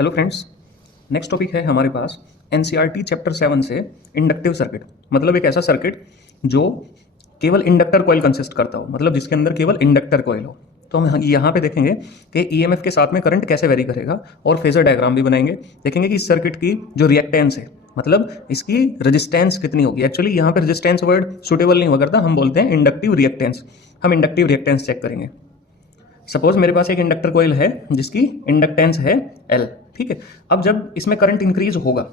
Hello friends, next topic है हमारे पास NCERT chapter 7 से इंडक्टिव सर्किट। मतलब एक ऐसा सर्किट जो केवल इंडक्टर कॉइल कंसिस्ट करता हो, मतलब जिसके अंदर केवल इंडक्टर कॉइल हो। तो हम यहाँ पे देखेंगे कि ईएमएफ के साथ में करंट कैसे वेरी करेगा और फेजर डायग्राम भी बनाएंगे। देखेंगे कि इस सर्किट की जो रिएक्टेंस है, मतलब इसकी रेजिस्टेंस कितनी होगी। एक्चुअली यहाँ पे रेजिस्टेंस वर्ड सुटेबल नहीं हुआ करता, हम बोलते हैं इंडक्टिव रिएक्टेंस। हम इंडक्टिव रिएक्टेंस चेक करेंगे। सपोज मेरे पास एक इंडक्टर कॉइल है जिसकी इंडक्टेंस है L, ठीक है। अब जब इसमें करंट इंक्रीज होगा,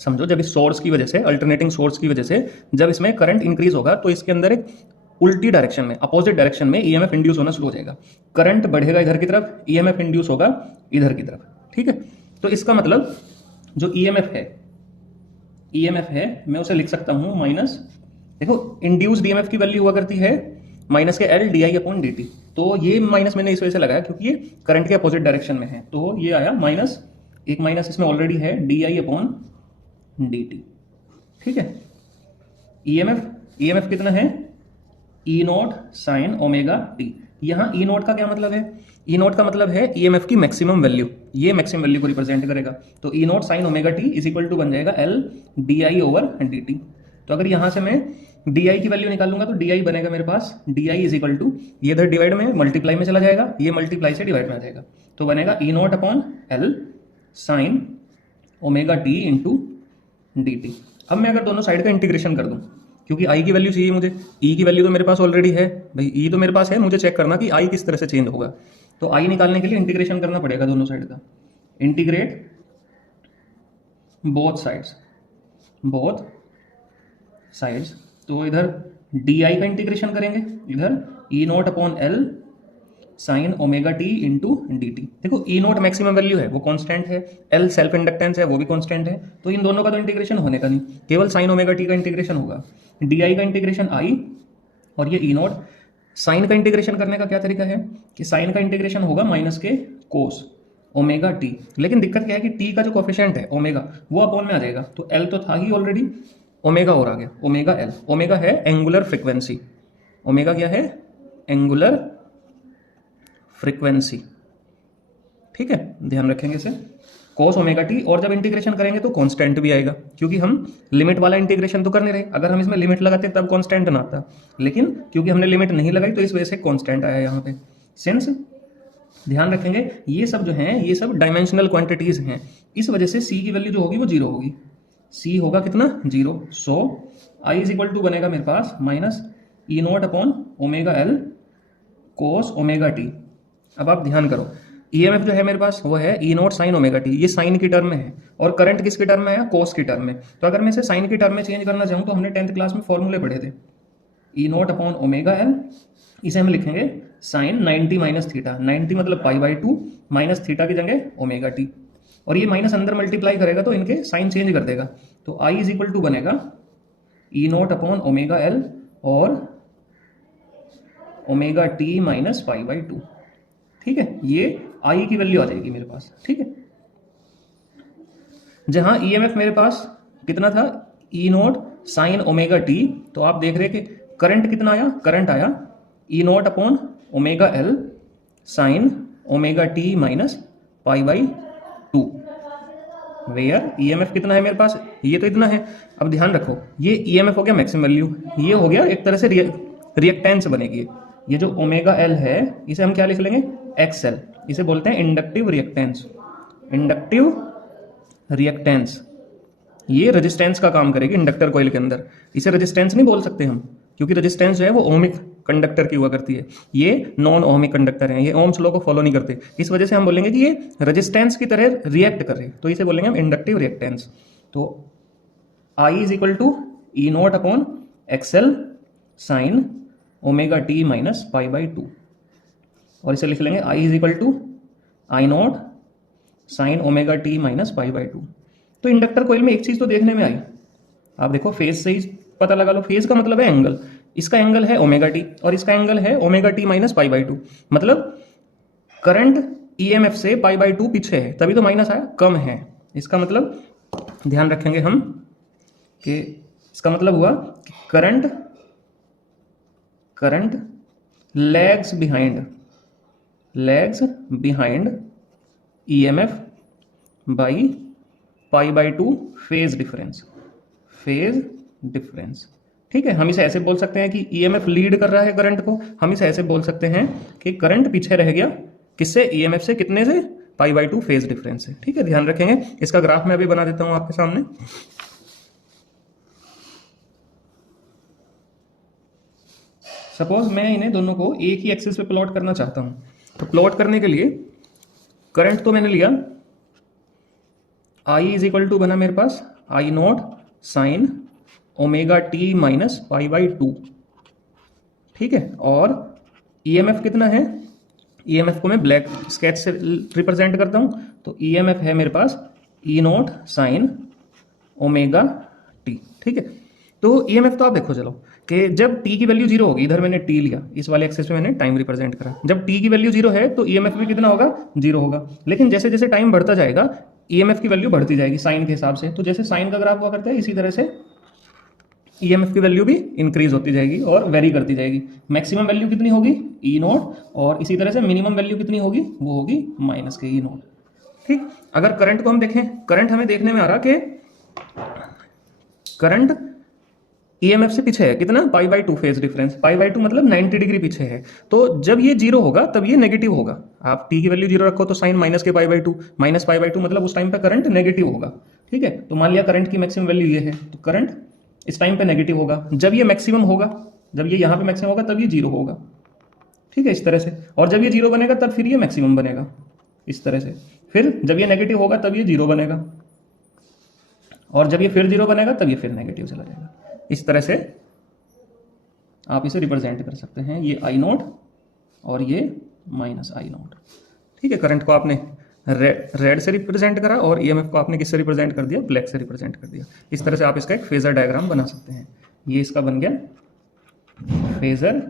समझो जब इस सोर्स की वजह से, अल्टरनेटिंग सोर्स की वजह से जब इसमें करंट इंक्रीज होगा तो इसके अंदर एक उल्टी डायरेक्शन में, अपोजिट डायरेक्शन में ईएमएफ इंड्यूस होना शुरू हो जाएगा। करंट बढ़ेगा इधर की तरफ, ईएमएफ इंड्यूस होगा इधर की तरफ, ठीक है। तो इसका मतलब जो ईएमएफ है मैं उसे लिख सकता हूं माइनस, देखो इंड्यूस्ड ईएमएफ की वैल्यू हुआ करती है माइनस के L D I upon D T. तो ये माइनस मैंने इस वजह से लगाया क्योंकि ये करंट के अपोजिट डायरेक्शन में है, तो ये आया माइनस, एक माइनस इसमें ऑलरेडी है D I upon D T, ठीक है। ईएमएफ कितना है, ई नॉट साइन ओमेगा टी। यहाँ ई नॉट का क्या मतलब है, ई नॉट का मतलब है ईएमएफ की मैक्सिमम वैल्यू, ये मैक्सिमम वैल्यू को रिप्रेजेंट करेगा। तो E naught sine omega T is equal to बन जाएगा L D I over D T. तो अगर यहां से मैं डी आई की वैल्यू निकालूंगा तो डी आई बनेगा मेरे पास D I is equal to, ये इधर डिवाइड में मल्टीप्लाई में चला जाएगा, ये मल्टीप्लाई से डिवाइड में आ जाएगा, तो बनेगा E naught upon L sine omega T into D T. अब मैं अगर दोनों साइड का इंटीग्रेशन कर दूं, क्योंकि आई की वैल्यू चाहिए मुझे, ई की वैल्यू तो मेरे पास ऑलरेडी है भाई, ई तो मेरे पास है, मुझे चेक करना कि आई किस तरह से चेंज होगा। तो आई निकालने के लिए इंटीग्रेशन करना पड़ेगा दोनों साइड का। इंटीग्रेट बोथ साइड्स, तो इधर डी आई का इंटीग्रेशन करेंगे, इधर E naught upon L sine omega T into D T. देखो ई नॉट मैक्सिमम वैल्यू है, वो कांस्टेंट है, एल सेल्फ इंडक्टेंस है, वो भी कांस्टेंट है, तो इन दोनों का तो इंटीग्रेशन होने का नहीं, केवल साइन ओमेगा टी का इंटीग्रेशन होगा। डी आई का इंटीग्रेशन आई और ये ई नॉट। साइन का इंटीग्रेशन करने का क्या तरीका है कि साइन का इंटीग्रेशन होगा माइनस के कोस ओमेगा टी, लेकिन दिक्कत क्या है कि टी का जो कोफिशिएंट है ओमेगा वो अपॉन में आ जाएगा, तो एल तो था ही ऑलरेडी, ओमेगा और आ गया, ओमेगा एल। ओमेगा है एंगुलर फ्रीक्वेंसी, ओमेगा क्या है, एंगुलर फ्रीक्वेंसी, ठीक है, ध्यान रखेंगे इसे, cos ओमेगा टी। और जब इंटीग्रेशन करेंगे तो कांस्टेंट भी आएगा, क्योंकि हम लिमिट वाला इंटीग्रेशन तो कर नहीं रहे, अगर हम इसमें लिमिट लगाते तब कांस्टेंट ना आता, लेकिन क्योंकि हमने लिमिट नहीं लगाई तो इस वजह से कांस्टेंट आया यहाँ पे। सिंस ध्यान रखेंगे ये सब जो हैं ये सब डायमेंशनल क्वांटिटीज हैं, इस वजह से सी की वैल्यू जो होगी वो जीरो होगी, सी होगा कितना, zero. So I is equal to बनेगा मेरे पास minus E naught upon omega L cos omega T. अब आप ध्यान करो, ईएमएफ जो है मेरे पास वो है ई नॉट साइन ओमेगा टी, ये साइन की टर्म में है, और करंट किसकी टर्म में है, कोस की टर्म में। तो अगर मैं इसे साइन की टर्म में चेंज करना चाहूँ तो हमने 10th क्लास में फॉर्मूले पढ़े थे, ई नॉट अपॉन ओमेगा एल, इसे हम लिखेंगे साइन 90 माइनस थीटा, 90 मतलब पाई बाई 2 माइनस थीटा की जगह ओमेगा टी, और ये माइनस अंदर मल्टीप्लाई करेगा तो इनके साइन चेंज कर देगा। तो आई इज इक्वल टू बनेगा E naught upon omega L और omega T minus pi by 2, ठीक है। ये आई की वैल्यू आ जाएगी मेरे पास, ठीक है। जहां ईएमएफ मेरे पास कितना था, ई नॉट साइन ओमेगा टी, तो आप देख रहे कि करंट कितना आया, करंट आया E naught upon omega L sine omega T minus pi by 2, where EMF कितना है मेरे पास, ये तो इतना है। अब ध्यान रखो ये ईएमएफ हो गया मैक्सिमम वैल्यू, ये हो गया एक तरह से रिएक्टेंस बनेगी। ये जो ओमेगा एल है इसे हम क्या लिख लेंगे, एक्सएल, इसे बोलते हैं इंडक्टिव रिएक्टेंस। इंडक्टिव रिएक्टेंस ये रेजिस्टेंस का काम करेगी इंडक्टर कॉइल के अंदर। इसे रेजिस्टेंस नहीं बोल सकते हम, क्योंकि रेजिस्टेंस जो है वो ओमिक कंडक्टर की हुआ करती है, ये नॉन ओमिक कंडक्टर हैं, ये ओम्स लॉ को फॉलो नहीं करते, इस वजह से हम बोलेंगे कि ये रेजिस्टेंस की तरह रिएक्ट कर रही है, तो इसे बोलेंगे हम इंडक्टिव रिएक्टेंस। तो I is equal to E naught upon XL sine omega T minus pi by 2, और इसे लिख लेंगे I is equal to I naught sine omega T minus pi by 2। तो इंडक्टर कॉइल में एक चीज तो देखने में आई, आप देखो फेज से ही पता लगा लो, फेज का मतलब है एंगल, इसका एंगल है ओमेगा टी और इसका एंगल है omega T minus pi by 2, मतलब करंट ईएमएफ से पाई बाई 2 पीछे है, तभी तो माइनस आया, कम है। इसका मतलब ध्यान रखेंगे हम कि इसका मतलब हुआ कि current lags behind EMF by pi by two phase difference, phase difference. ठीक है, हम इसे ऐसे बोल सकते हैं कि ईएमएफ लीड कर रहा है करंट को, हम इसे ऐसे बोल सकते हैं कि करंट पीछे रह गया किससे, ईएमएफ से, कितने से, पाई बाई टू फेज डिफरेंस से। ठीक है, ध्यान रखेंगे। इसका ग्राफ मैं अभी बना देता हूं आपके सामने। सपोज मैं इन्हें दोनों को एक ही एक्सिस पे प्लॉट करना चाहता हूं, तो प्लॉट करने के लिए करंट तो मैंने लिया, आई इज इक्वल टू बना मेरे पास I naught sine omega T minus pi by two. ठीक है, और ईएमएफ कितना है, ईएमएफ को मैं ब्लैक स्केच से रिप्रेजेंट करता हूं, तो ईएमएफ है मेरे पास ई नॉट साइन ओमेगा टी। ठीक है, तो ईएमएफ तो आप देखो चलो कि जब टी की वैल्यू जीरो होगी, इधर मैंने टी लिया, इस वाले एक्सेस पे मैंने टाइम रिप्रेजेंट करा, जब टी की वैल्यू जीरो है तो ईएमएफ भी कितना होगा, जीरो होगा। लेकिन जैसे जैसे टाइम बढ़ता जाएगा ईएमएफ की वैल्यू बढ़ती जाएगी साइन के हिसाब से, तो जैसे साइन का ग्राफ हुआ करता है इसी तरह से ईएमएफ की वैल्यू भी इंक्रीज होती जाएगी और वेरी करती जाएगी। मैक्सिमम वैल्यू कितनी होगी, ई नॉट, और इसी तरह से मिनिमम वैल्यू कितनी होगी, वो होगी माइनस के ई नॉट। ठीक, अगर करंट को हम देखें, करंट हमें देखने में आ रहा कि करंट ईएमएफ से पीछे है कितना, पाई by two phase difference, pi by to मतलब 90 डिग्री पीछे है। तो जब ये जीरो होगा तब ये नेगेटिव होगा। आप टी की वैल्यू जीरो रखो तो साइन माइनस के पाई by to, minus pi by to मतलब उस टाइम पे करंट नेगेटिव होगा। ठीक है, तो मान लिया करंट की मैक्सिमम वैल्यू ये है, तो करंट इस टाइम पे नेगेटिव होगा। जब ये मैक्सिमम होगा, जब ये यहाँ पे मैक्सिमम होगा तब ये जीरो होगा। ठीक है, इस तरह से। और जब ये जीरो बनेगा तब फिर ये मैक्सिमम बनेगा, इस तरह से। फिर जब ये नेगेटिव होगा तब ये जीरो बनेगा, और जब ये फिर जीरो बनेगा तब ये फिर नेगेटिव चला जाएगा। इस तरह से आप इसे रिप्रेजेंट कर सकते हैं, ये आई नोट और ये माइनस आई नोट। ठीक है, करंट को आपने रेड से रिप्रेजेंट करा और ईएमएफ को आपने किससे रिप्रेजेंट कर दिया, ब्लैक से रिप्रेजेंट कर दिया। इस तरह से आप इसका एक फेजर डायग्राम बना सकते हैं। ये इसका बन गया फेजर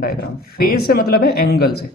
डायग्राम। फेज से मतलब है एंगल से,